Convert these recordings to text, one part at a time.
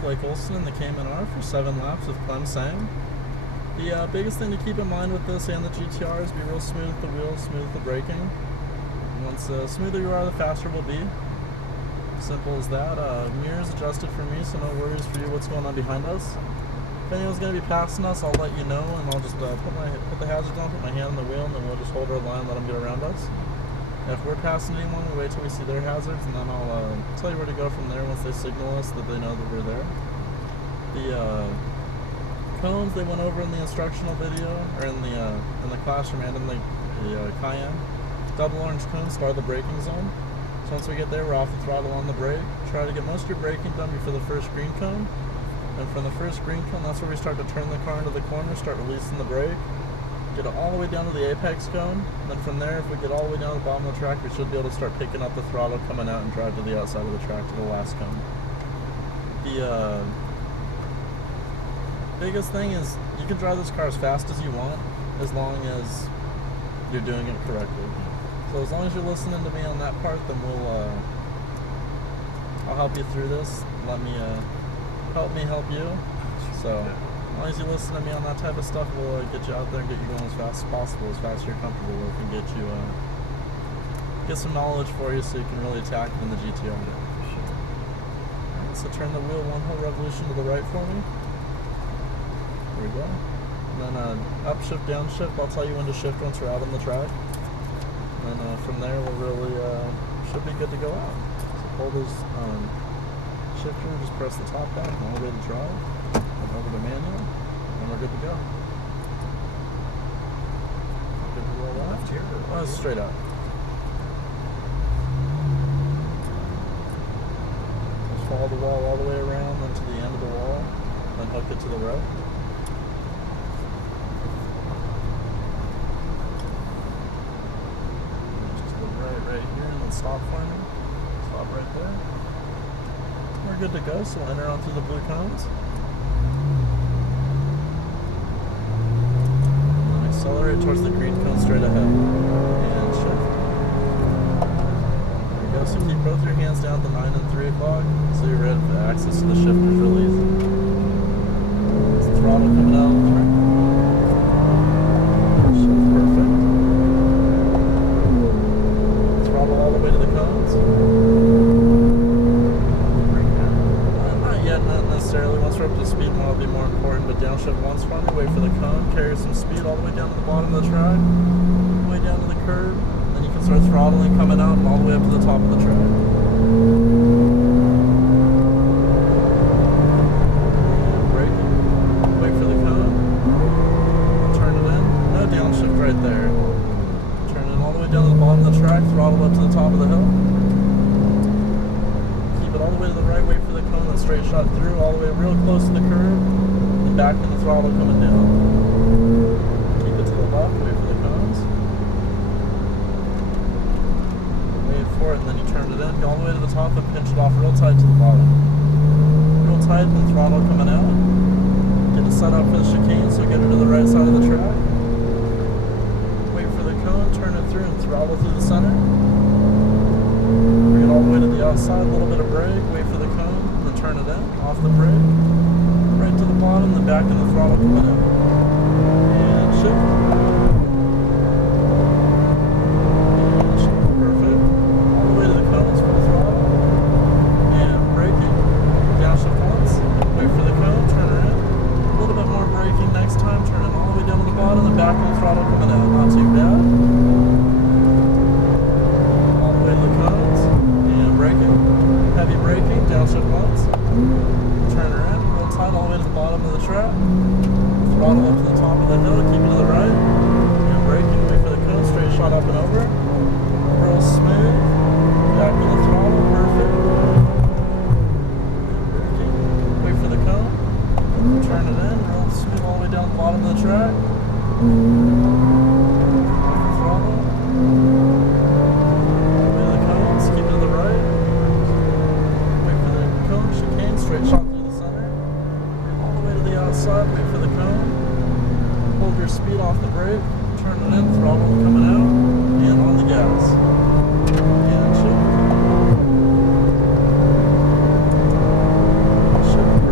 Blake Olson in the Cayman R for 7 laps with Clem saying. The biggest thing to keep in mind with this and the GTR is be real smooth with the wheels, smooth with the braking. Once the smoother you are, the faster we'll be. Simple as that. Mirrors adjusted for me, so no worries for you what's going on behind us. If anyone's going to be passing us, I'll let you know, and I'll just put the hazards on, put my hand on the wheel, and then we'll just hold our line and let them get around us. If we're passing anyone, we wait till we see their hazards, and then I'll tell you where to go from there once they signal us that they know that we're there. The cones they went over in the instructional video, or in the classroom and in the Cayenne. Double orange cones start the braking zone. So once we get there, we're off the throttle on the brake. Try to get most of your braking done before the first green cone. And from the first green cone, that's where we start to turn the car into the corner, start releasing the brake. Get it all the way down to the apex cone. And then from there, if we get all the way down to the bottom of the track, we should be able to start picking up the throttle, coming out, and drive to the outside of the track to the last cone. The biggest thing is you can drive this car as fast as you want, as long as you're doing it correctly. So as long as you're listening to me on that part, then I'll help you through this. Let me help you. So as long as you listen to me on that type of stuff, we'll get you out there and get you going as fast as possible, as fast as you're comfortable with, and get some knowledge for you so you can really attack it in the GTR. Alright, so turn the wheel one whole revolution to the right for me. There we go. And then upshift, downshift, I'll tell you when to shift once we're out on the track. And then from there, we'll really should be good to go out. So pull this shifter, just press the top down all the way to drive, and over to manual, and we're good to go. Good to roll left here? Oh, straight out. Just follow the wall all the way around, then to the end of the wall, then hook it to the right. Right here, and then stop for me. Stop right there. We're good to go, so we'll enter on through the blue cones. And then accelerate towards the green cone straight ahead. And shift. There you go, so keep both your hands down at the 9 and 3 o'clock, so you're ready for access to the shifters release. There's the throttle coming out. Shift, perfect. All the way to the cones. Not yet, not necessarily. Once we're up to speed, it'll be more important. But downshift once for me. Wait for the cone. Carry some speed all the way down to the bottom of the track, all the way down to the curb. Then you can start throttling, coming out, and all the way up to the top of the track. Braking. Wait for the cone. Turn it in. No downshift right there. All the way down to the bottom of the track, throttle up to the top of the hill. Keep it all the way to the right, wait for the cone, then straight shot through, all the way real close to the curb, and back to the throttle coming down. Keep it to the left, wait for the cones. Wait for it, and then you turn it in, go all the way to the top and pinch it off real tight to the bottom. Real tight, and the throttle coming out. Get it set up for the chicane, so get it to the right side of the track. Turn it through and throttle through the center. Bring it all the way to the outside, a little bit of brake, wait for the cone, then turn it in, off the brake, right to the bottom, the back of the throttle coming in. And shift. And shift, perfect. All the way to the cones, full throttle. And braking, downshift once, wait for the cone, turn it in. A little bit more braking next time, turn it all the way down to the bottom, the back of the throttle coming out, not too bad. Heavy braking, downshift once, turn her in, real tight all the way to the bottom of the track, throttle up to the top of the hill, keep it to the right, and braking, wait for the cone, straight shot up and over, real smooth, back with the throttle, perfect, braking, wait for the cone, turn it in, real smooth all the way down the bottom of the track, throttle, straight shot through the center, all the way to the outside, wait for the cone, hold your speed off the brake, turn it in, throttle coming out, and on the gas, and shift,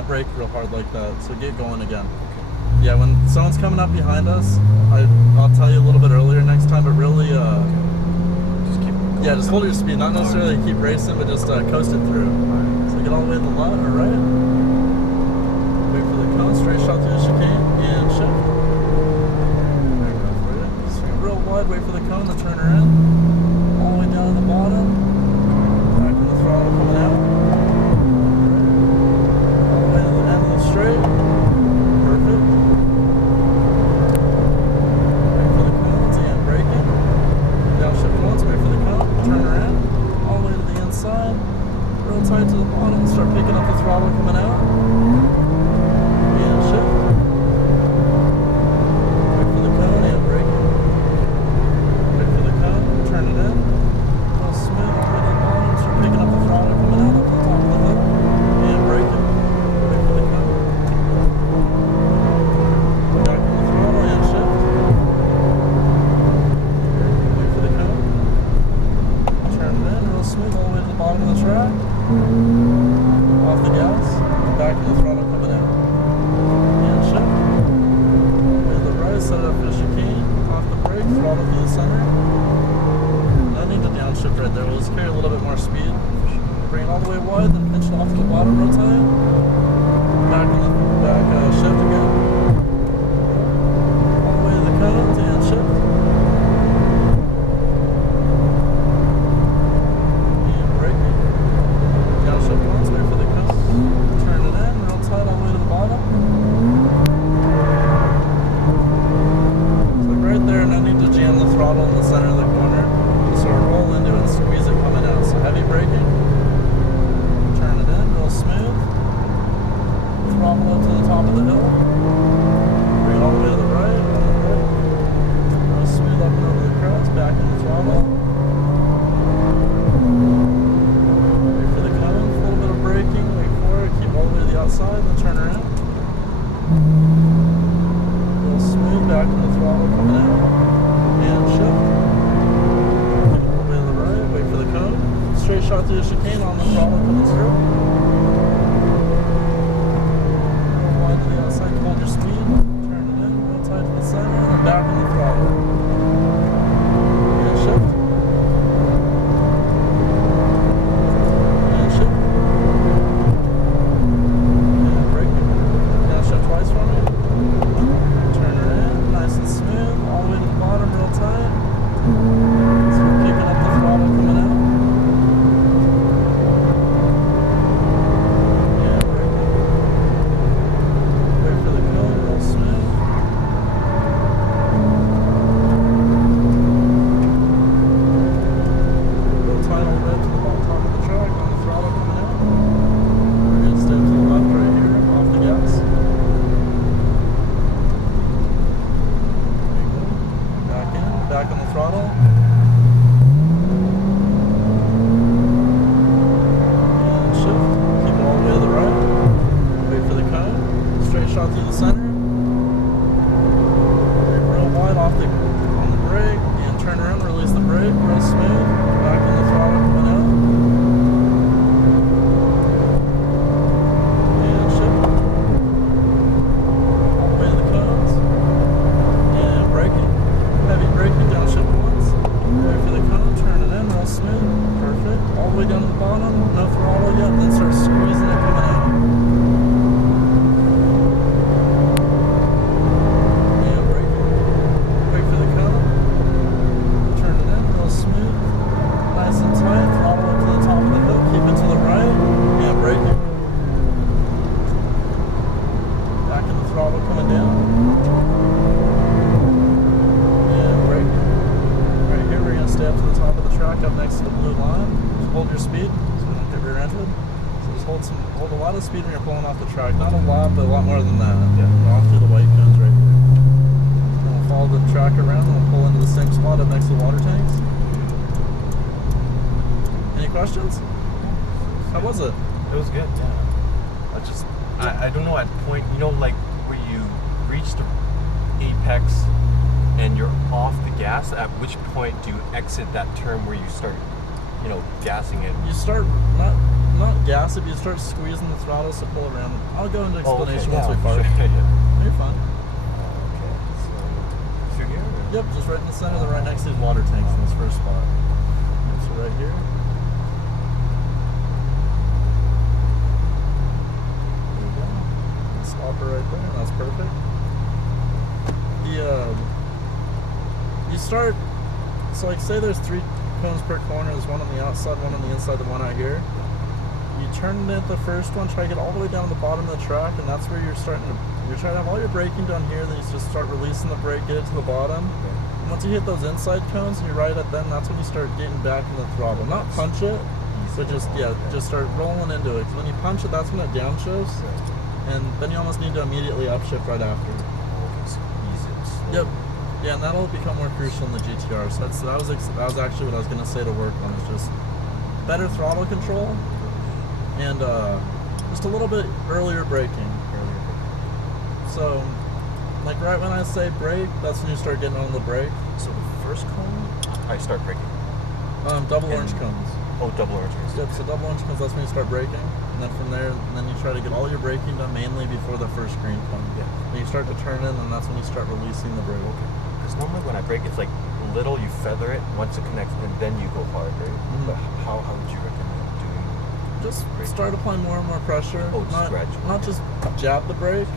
the brake real hard like that. So get going again. Okay. Yeah, when someone's coming up behind us, I'll tell you a little bit earlier next time, but really, just keep going. Yeah, just hold your speed. Not necessarily keep racing, but just coast it through. So get all the way to the left or right. Wait for the cone, straight shot through the chicane, and shift. Swing real wide, wait for the cone to turn her in. All the way down to the bottom. Back in the throttle coming out. All the way to the end of the straight. Perfect. Wait for the cones and braking. Downshift once, wait for the cone, turn her in. All the way to the inside. Real tight to the bottom. Start picking up the throttle coming out. And shift. Wait for the cone and braking. Wait for the cone, turn it in. Real smooth all the way to the bottom. Start picking up the throttle coming out up to the top of the hill. And braking. Wait for the cone. Back on the throttle and shift. Wait for the cone. Turn it in real smooth all the way to the bottom of the track. Off the gas. Back on the throttle coming out. And shift. Way to the right, set it up for the chicane. Off the brake, throttle through the center. No need to downshift right there. We'll just carry a little bit more speed. Bring it all the way wide, then pinch it off to the bottom real tight. Back on the shift again. All the way to the cones and shift. And braking. Downshift once, wait for the cone. Turn it in, real tight all the way to the bottom. So right there, no need to jam the throttle in the center of the corner. Just sort of roll into it and squeeze it coming out. So heavy braking. Turn it in, real smooth. Throttle up to the top of the hill. Bring it all the way to the right, on the brake. Real smooth up and over the crest, back in the throttle. Wait for the cone, a little bit of braking, wait for it, keep all the way to the outside, then turn around. Real smooth, back in the throttle coming out. And shift. Keep all the way to the right, wait for the cone. Straight shot through the chicane on the throttle coming through. To the outside, hold your speed, turn it in, real tight to the center, and then back on the throttle. And shift. And shift. And brake. Downshift twice for me. Turn her in, nice and smooth, all the way to the bottom, real tight. So we're kicking up the throttle coming out. Back on the throttle. And shift. Keep it all the way to the right. Wait for the cone. Straight shot through the center. Real wide on the brake. And turn around, release the brake. Real smooth. Back on the throttle coming out. And shift. All the way to the cones. And braking. Heavy braking, downshift once. Wait for the cone, turn it in, real smooth. Perfect. All the way down to the bottom, no throttle yet, then start squeezing it coming out. And braking. Wait for the cone. Turn it in, real smooth. Nice and tight, throttle up to the top of the hill, keep it to the right. And braking. Back in the throttle coming down. Stay up to the top of the track, up next to the blue line. Just hold your speed, so you don't get rear-ended. So just hold a lot of speed when you're pulling off the track. Not a lot, but a lot more than that. Yeah. Off through the white cones right here. And we'll follow the track around and we'll pull into the sink spot up next to the water tanks. Any questions? How was it? It was good, yeah. I don't know at point, you know, like where you reach the apex and you're off the gas, at which point do you exit that turn where you start, you know, gassing it? You start not gas if you start squeezing the throttle, so pull around. I'll go into explanation once we yeah, park. sure, yeah. You're fine. Okay, so through here? Or? Yep, just right in the center, the right next to these water tanks in this first spot. Yep, so right here. There we go. And stop her right there, and that's perfect. You start, so like say there's 3 cones per corner, there's one on the outside, one on the inside, the one out here. You turn it the first one, try to get all the way down to the bottom of the track, and that's where you're trying to have all your braking done here, then you just start releasing the brake, get it to the bottom. And once you hit those inside cones and you're right at them, that's when you start getting back in the throttle. Not punch it, but just start rolling into it. Because when you punch it, that's when it downshifts, and then you almost need to immediately upshift right after. Yep. Yeah, and that'll become more crucial in the GTR. So that was actually what I was gonna say to work on, is just better throttle control and just a little bit earlier braking. So, like right when I say brake, that's when you start getting on the brake. So the first cone, I start braking. Double orange cones. Oh, double orange cones. Yep. So double orange cones, that's when you start braking, and then from there, you try to get all your braking done mainly before the first green cone. Yeah. When you start to turn in, and that's when you start releasing the brake. Okay. Because normally when I brake, it's like little, you feather it once it connects, and then you go hard, right? But how would you recommend doing? Just braking? start applying more and more pressure. Oh, just gradually. Not just jab the brake,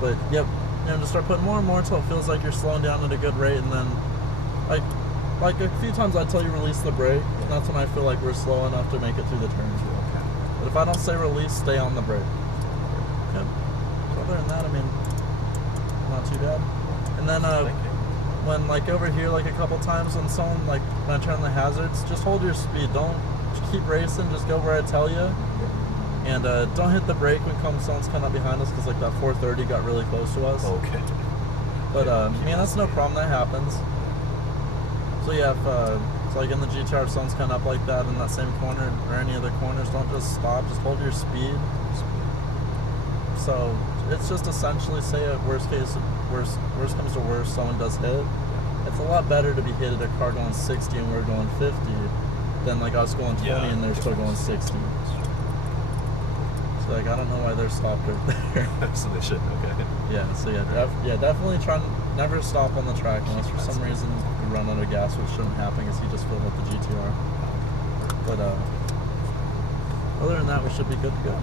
but just start putting more and more until it feels like you're slowing down at a good rate, and then like a few times I tell you release the brake, and that's when I feel like we're slow enough to make it through the turns. Okay. But if I don't say release, stay on the brake. Yep. So other than that, I mean, not too bad. And then when like over here, like a couple times when I turn the hazards, just hold your speed. Don't keep racing. Just go where I tell you. And don't hit the brake when someone's coming up behind us, because like that 430 got really close to us. Okay. But that's no problem. That happens. So yeah, if like in the GTR, if someone's coming up like that in that same corner or any other corners, don't just stop. Just hold your speed. So it's just essentially, say at worst comes to worst, someone does hit. It's a lot better to be hit at a car going 60 and we're going 50 than like us going 20 and they're still going 60. So like I don't know why they're stopped right there. So they should. Okay. Yeah. So definitely never stop on the track unless for some reason you run out of gas, which shouldn't happen because you just filled up the GTR. But other than that, we should be good to go.